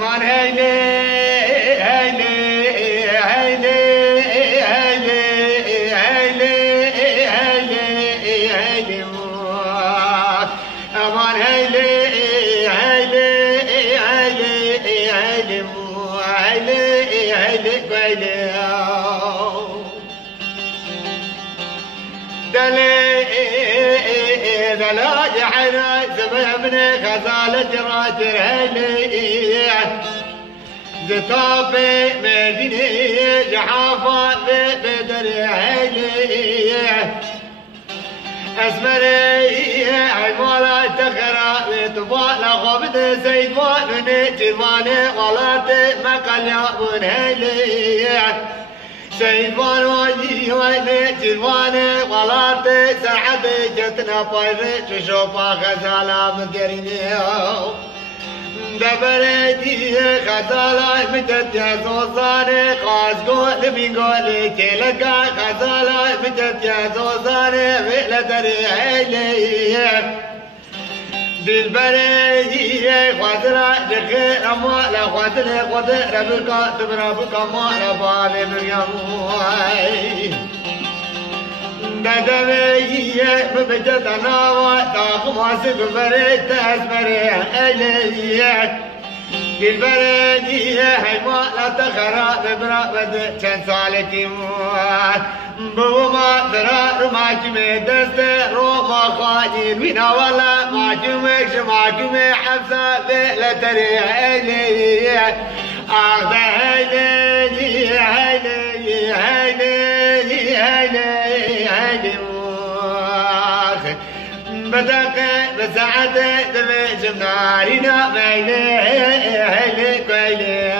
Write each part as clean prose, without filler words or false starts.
امان هيلي هيلي هيلي هيلي هيلي هيلي هيلي امان هيلي هيلي هيلي هيلي هيلي هيلي هيلي دلاج حنا زمامنا غزالة راجر هيلي زطابي مدينة جحافة بدر هيلي أسمري عمالة تخرى بطبال غبد سيد وابن جرماني غلط مقال يابن هيلي سيد وانواجي واني جرماني غلط سعد جتنا بايرش شوفا غزالة مقريني دبرتي غزالة متت يا زوزاني قاس قول من قولي تلقى غزالة متت يا زوزاني وإلى دري عيلي دلبري خاطرة دخي أما لا خاطرة خاطرة ربك تبربك ما لا بالي مريم ددمي ببجتنا وتاخم واسد بريت أسمري إلي بالبردي حيما لا تخرى ببرابد كان صالتي بوما فرار ما جمي دست روما خاجين وينا ولا ما جميش ما جمي حفظة بلا تري إلي أخذ هيلي هيلي هيلي هيلي بدك بسعد دمي جمنارينا ميلي هيلي كويلي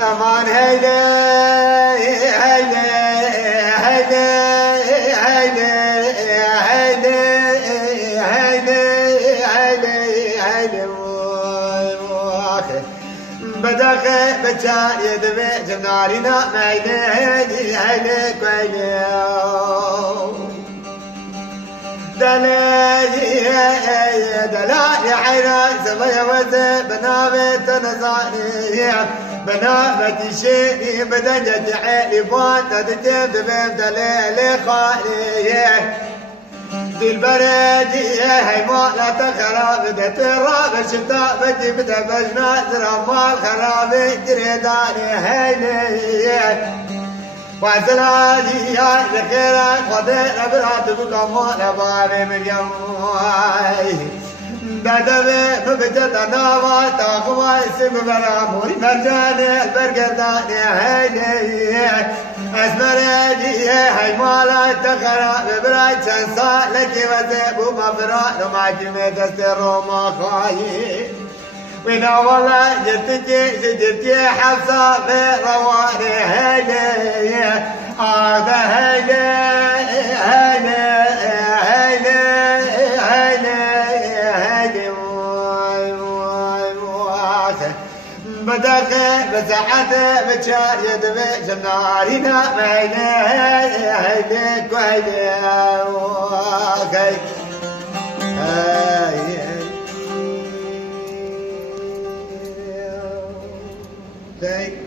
أمان هيلي هيلي هيلي هيلي هيلي هيلي هيلي هيلي بدك بتشار يدمي جنارينا ميلي هيلي هيلي كويلي دلالي حيرا سمي وزي بنابت نزاني بنابت شيني بدنجة عيني فان تدجم دبم دلالي خالي دي البردي هاي ما لا تخراب بدت الراب الشتاء بدي بدا بجنا زرام الخراب جريداني هيلي وعزلالي يا لخيرا قدر برات بكمال بابي مريم دادبي ببجت ناوا تاخوا اسم براموري مرجاني البرقرداني هيلي اسمريلي هاي مالا تخرا ببراي شنسا لكي وزيبو مفران وما جمي دسترو ما خايي وينا والله جرتي حفصة برواني هيلي هذا هيلي هيلي هيلي هيلي هيلي بدك بسعد بشار يدمي جنارينا ميلي هيلي كويلي Thank